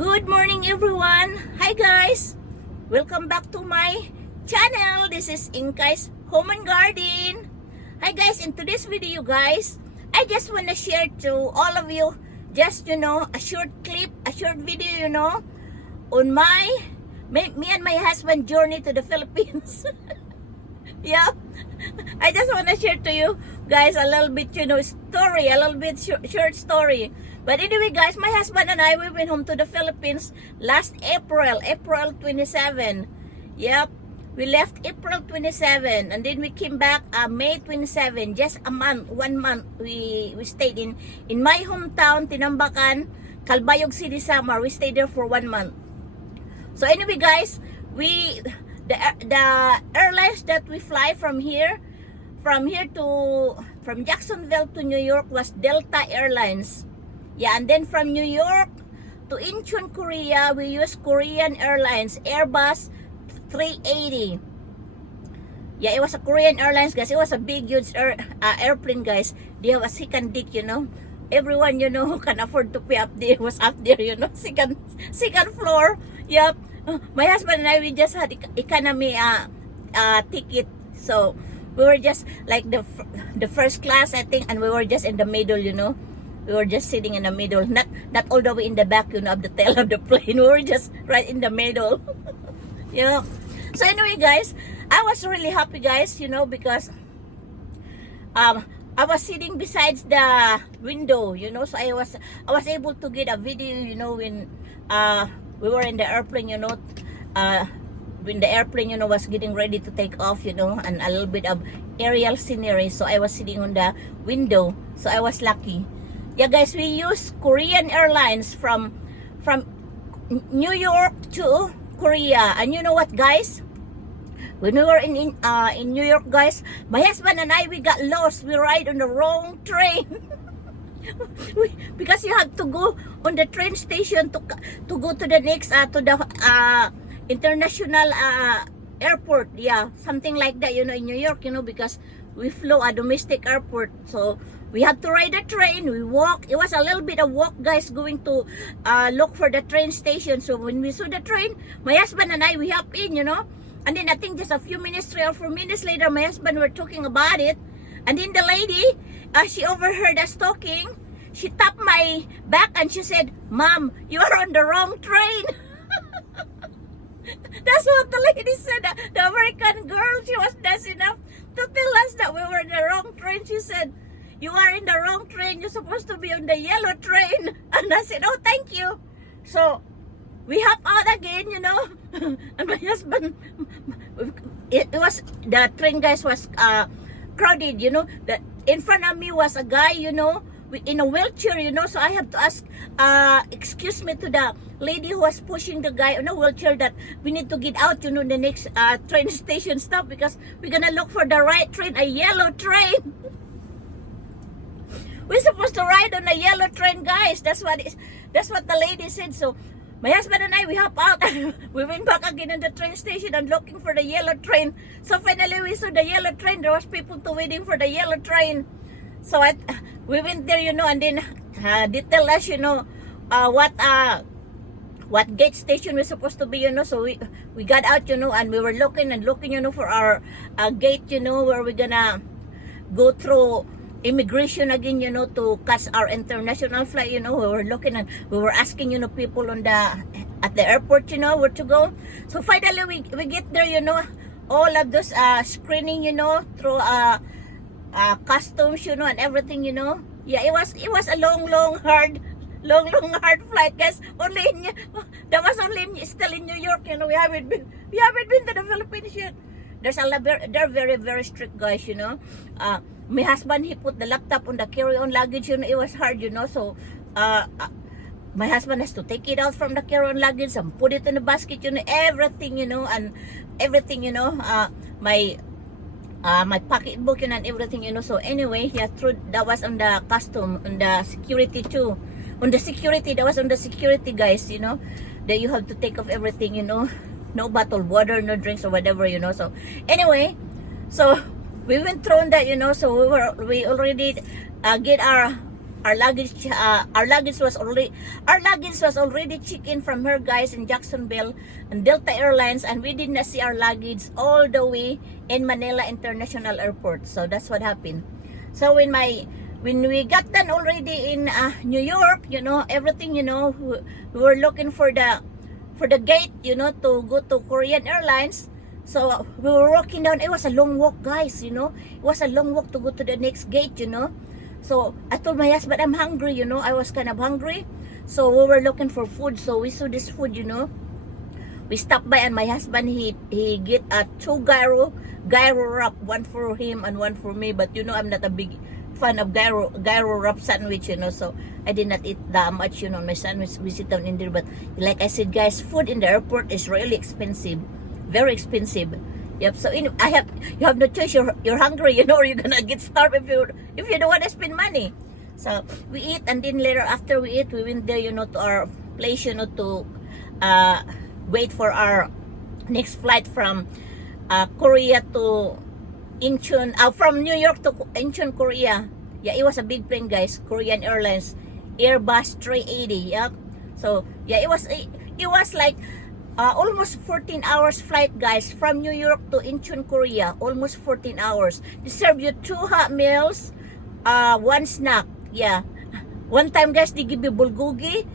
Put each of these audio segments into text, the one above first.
Good morning everyone! Hi guys! Welcome back to my channel. This is Inkai's Home and Garden. Hi guys, in today's video guys, I just want to share to all of you just a short clip, a short video on me and my husband journey to the Philippines. Yeah, I just want to share to you guys a little bit story, a little bit short story. But anyway guys, my husband and I, we went home to the Philippines last April 27. Yep, we left April 27 and then we came back May 27. Just a month, 1 month we stayed in my hometown, Tinambakan, Calbayog City, Samar. We stayed there for 1 month. So anyway guys, the airlines that we fly from Jacksonville to New York was Delta Airlines. Yeah, and then from New York to Incheon, Korea, we use Korean Airlines, Airbus 380. Yeah, it was a Korean Airlines, guys. It was a big, huge airplane, guys. They have a second deck, Everyone, who can afford to pay up there was up there, second floor. Yep. My husband and I, we just had economy ticket. So we were just like the first class, I think, and we were just in the middle, We were just sitting in the middle, not all the way in the back, of the tail of the plane. We were just right in the middle. Yeah. So anyway, guys, I was really happy, guys, because I was sitting besides the window, so I was able to get a video, when we were in the airplane, when the airplane, was getting ready to take off, and a little bit of aerial scenery. So I was sitting on the window, so I was lucky. Yeah, guys, we use Korean Airlines from New York to Korea. And you know what, guys? When we were in New York, guys, my husband and I, we got lost. We ride on the wrong train. Because you have to go on the train station to go to the next to the international airport. Yeah, something like that, in New York, because we flew a domestic airport. So we had to ride a train. We walk. It was a little bit of walk, guys, going to look for the train station. So when we saw the train, my husband and I, we hop in, And then I think just a few minutes, 3 or 4 minutes later, my husband were talking about it. And then the lady, she overheard us talking. She tapped my back and she said, "Mom, you are on the wrong train." That's what the lady said. The American girl, she was nice enough to tell us that we were in the wrong train. She said, "You are in the wrong train. You're supposed to be on the yellow train." And I said, "Oh, thank you." So we hop out again, And my husband, it was, the train, guys, was crowded, in front of me was a guy, in a wheelchair, So I have to ask, excuse me, to the lady who was pushing the guy on a wheelchair that we need to get out, the next train station stop, because we're gonna look for the right train, a yellow train. We're supposed to ride on a yellow train, guys. That's what the lady said. So my husband and I, we hop out. We went back again in the train station and looking for the yellow train. So finally we saw the yellow train. There was people waiting for the yellow train. So we went there, and then they tell us, what gate station we're supposed to be, So we got out, and we were looking for our gate, where we're gonna go through immigration again, to catch our international flight. We were looking and we were asking, people at the airport, where to go. So finally we get there, all of those screening, through customs, and everything, Yeah, it was a long hard flight, guys. That was only still in New York, We haven't been to the Philippines yet. They're very, very strict, guys, My husband, he put the laptop on the carry-on luggage, It was hard, So my husband has to take it out from the carry-on luggage and put it in the basket, Everything, and everything, my pocketbook, and everything, So anyway, yeah, true, that was on the custom, on the security too. On the security, that was on the security, guys, that you have to take off everything, No bottled water, no drinks or whatever, So anyway, so we went through that, So we already get our our luggage was already checked in from her guys in Jacksonville and Delta Airlines, and we did not see our luggage all the way in Manila International Airport. So that's what happened. So when we got done already in New York, you know, everything, you know, we were looking for the gate, you know, to go to Korean Airlines. So we were walking down. It was a long walk, guys, you know. It was a long walk to go to the next gate, you know. So I told my husband I'm hungry, you know. I was kind of hungry. So we were looking for food. So we saw this food, you know. We stopped by, and my husband, he get two gyro wrap, one for him and one for me. But you know, I'm not a big fan of gyro wrap sandwich, you know. So I did not eat that much, you know. My sandwich, we sit down in there. But like I said, guys, food in the airport is really expensive, very expensive. Yep. So you have no choice. You're hungry, you know, or you're gonna get starved if you don't want to spend money. So we eat, and then later after we eat, we went there, you know, to our place, you know, to wait for our next flight from Korea to Incheon, from New York to Incheon, Korea. Yeah, it was a big plane, guys. Korean Airlines, Airbus 380. Yep. So yeah, it was like almost 14 hours flight, guys, from New York to Incheon, Korea. Almost 14 hours. They serve you 2 hot meals, 1 snack. Yeah. One time, guys, they give you bulgogi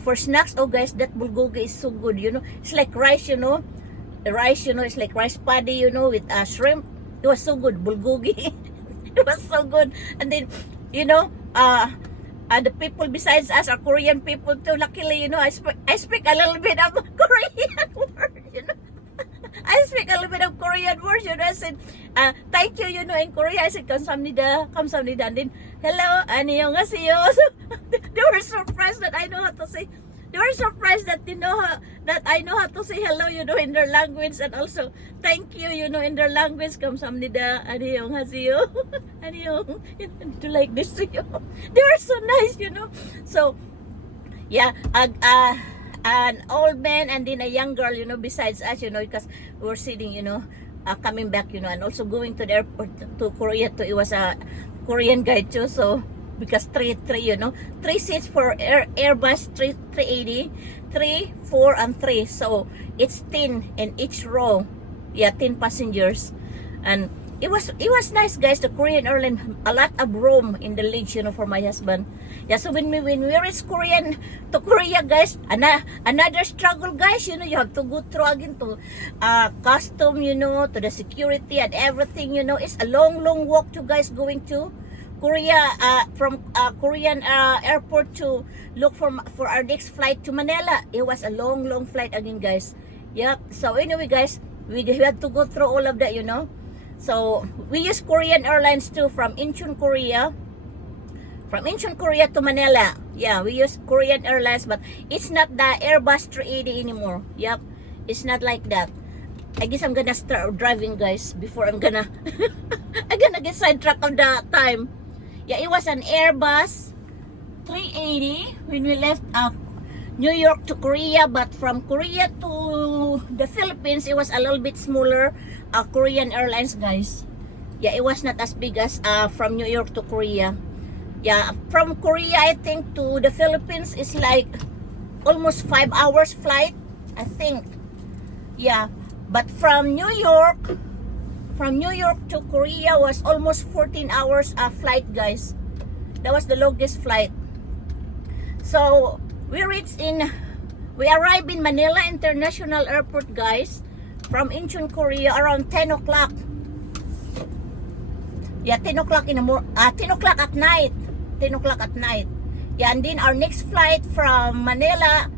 for snacks. Oh, guys, that bulgogi is so good, you know. It's like rice, you know. The rice, you know, it's like rice paddy, you know, with shrimp. It was so good, bulgogi. It was so good. And then, you know, the people besides us are Korean people too. Luckily, you know, I speak a little bit of Korean words, you know. I speak a little bit of Korean words, you know. I said, thank you, you know, in Korea. I said, kamsamnida. And then, hello, annyeonghaseyo. So, they were surprised that I know how to say. They were surprised that that I know how to say hello, you know, in their language, and also thank you, you know, in their language. Kamsamnida, annyeonghaseyo. Annyeong. To like this to you. They were so nice, you know. So yeah, an old man and then a young girl, you know, besides us, you know, because we were sitting, you know, coming back, you know, and also going to the airport to Korea too. It was a Korean guy too, so because three, you know, 3 seats for Airbus 380, 3, 4, and 3. So it's 10 in each row. Yeah, 10 passengers, and it was nice, guys. The Korean airline, a lot of room in the legs, you know, for my husband. Yeah, so when we reach Korea, guys, another struggle, guys. You know, you have to go through again to custom, you know, to the security and everything. You know, it's a long walk to guys going to Korea, from Korean airport to look for our next flight to Manila. It was a long flight again, guys. Yep. So anyway, guys, we had to go through all of that, you know. So we use Korean Airlines too, from Incheon, Korea. From Incheon, Korea to Manila. Yeah, we use Korean Airlines, but it's not the Airbus 380 anymore. Yep. It's not like that. I guess I'm gonna start driving, guys, before I'm gonna get sidetracked on the time. Yeah, it was an Airbus 380 when we left New York to Korea, but from Korea to the Philippines, it was a little bit smaller. Korean Airlines, guys. Yeah, it was not as big as from New York to Korea. Yeah, from Korea, I think, to the Philippines is like almost 5 hours flight, I think. Yeah, but from New York to Korea was almost 14 hours flight, guys. That was the longest flight. So we arrived in Manila International Airport, guys, from Incheon, Korea around 10 o'clock. Yeah, 10 o'clock in the 10 o'clock at night. 10 o'clock at night. Yeah, and then our next flight from Manila,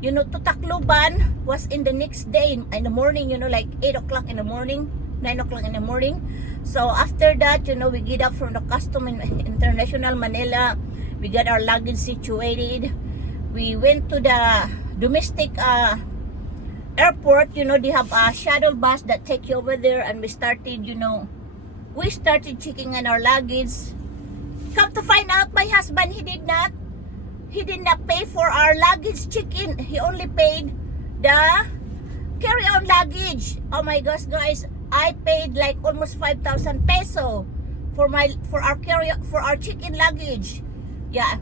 you know, to Tacloban was in the next day in the morning, you know, like 8 o'clock in the morning, 9 o'clock in the morning. So after that, you know, we get up from the custom in International Manila. We got our luggage situated. We went to the domestic airport. You know, they have a shuttle bus that take you over there, and we started checking in our luggage. Come to find out, my husband, he did not pay for our luggage check-in. He only paid the carry-on luggage. Oh my gosh, guys, I paid like almost 5,000 peso for our check-in luggage. Yeah,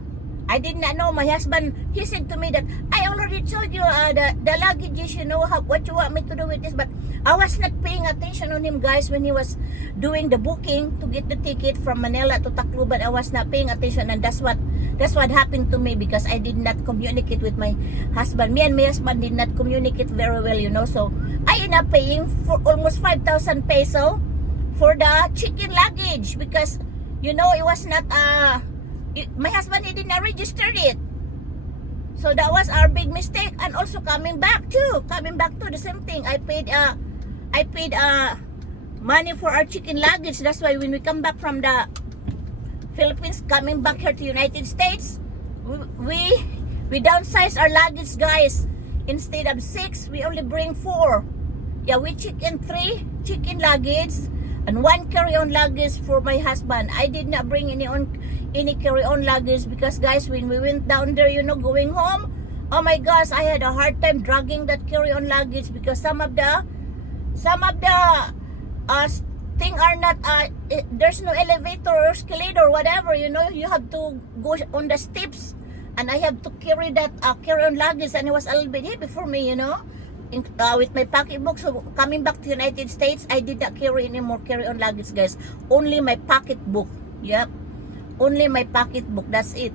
I did not know. My husband, he said to me that I already told you the luggages, you know what you want me to do with this, but I was not paying attention on him, guys, when he was doing the booking to get the ticket from Manila to Tacloban. I was not paying attention, and that's what happened to me because I did not communicate with my husband. Me and my husband did not communicate very well, you know. So I ended up paying for almost 5,000 peso for the chicken luggage because, you know, it was not my husband, he did not register it. So that was our big mistake. And also coming back to the same thing. I paid money for our chicken luggage. That's why when we come back from the Philippines, coming back here to United States, we downsize our luggage, guys. Instead of 6, we only bring 4. Yeah, we check in 3 chicken luggage and 1 carry-on luggage for my husband. I did not bring any carry-on luggage because, guys, when we went down there, you know, going home, oh my gosh, I had a hard time dragging that carry-on luggage because some of the thing are not there's no elevator or escalator or whatever, you know. You have to go on the steps, and I have to carry that carry-on luggage, and it was a little bit heavy for me, you know, with my pocketbook. So coming back to United States, I did not carry any more carry-on luggage, guys. Only my pocketbook. Yep, only my pocketbook. That's it.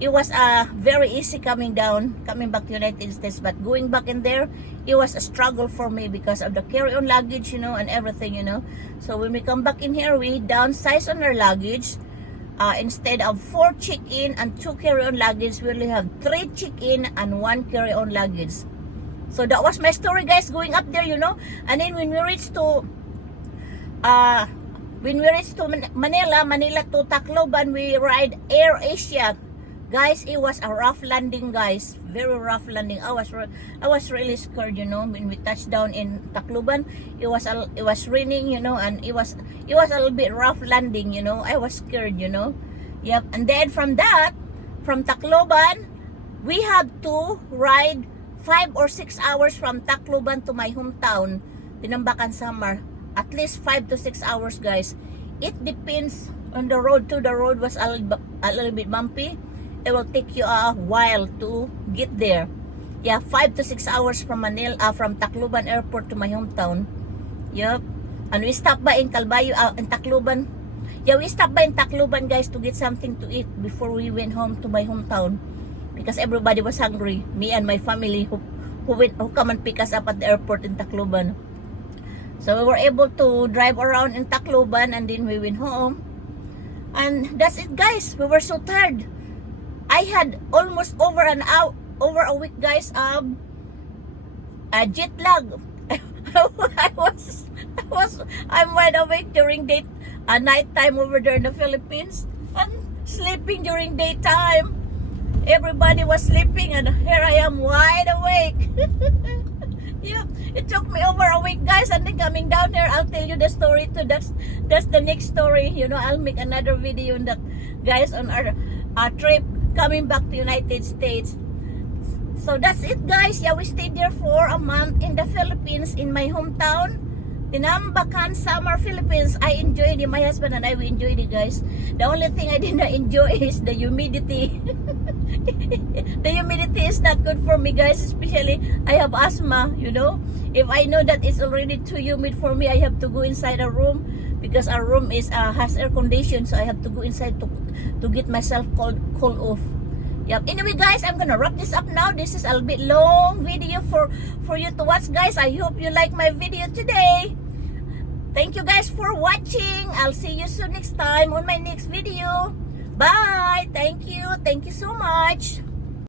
It was very easy coming back to United States, but going back in there, it was a struggle for me because of the carry-on luggage, you know, and everything, you know. So when we come back in here, we downsize on our luggage. Instead of 4 check-in and 2 carry-on luggage, we only have 3 check-in and 1 carry-on luggage. So that was my story, guys, going up there, you know. And then when we reached to Manila to Tacloban, we ride Air Asia. Guys, it was a rough landing, guys. Very rough landing. I was really scared, you know, when we touched down in Tacloban. It was raining, you know, and it was a little bit rough landing, you know. I was scared, you know. Yep. And then from Tacloban, we had to ride 5 or 6 hours from Tacloban to my hometown, Tinambakan, Samar. At least 5 to 6 hours, guys. It depends on the road too. The road was a little bit bumpy. It will take you a while to get there. Yeah, 5 to 6 hours from Tacloban Airport to my hometown. Yep. And we stopped by in Calbayo, in Tacloban. Yeah, we stopped by in Tacloban, guys, to get something to eat before we went home to my hometown. Because everybody was hungry. Me and my family who come and pick us up at the airport in Tacloban. So we were able to drive around in Tacloban, and then we went home. And that's it, guys. We were so tired. I had almost over a week, guys, jet lag. I'm wide awake during night time over there in the Philippines, and sleeping during daytime. Everybody was sleeping, and here I am wide awake. Yeah, it took me over a week, guys, and then coming down here, I'll tell you the story too. That's the next story. You know, I'll make another video on that, guys, on our trip coming back to United States. So that's it, guys. Yeah, we stayed there for a month in the Philippines, in my hometown, Tinambakan, Samar, Philippines. I enjoyed it. My husband and I, we enjoyed it, guys. The only thing I did not enjoy is the humidity. The humidity is not good for me, guys. Especially, I have asthma, you know. If I know that it's already too humid for me, I have to go inside a room because our room has air condition. So I have to go inside to get myself cold off. Yep. Anyway, guys, I'm gonna wrap this up now. This is a little bit long video for you to watch, guys. I hope you like my video today. Thank you, guys, for watching. I'll see you soon next time on my next video. Bye. Thank you so much.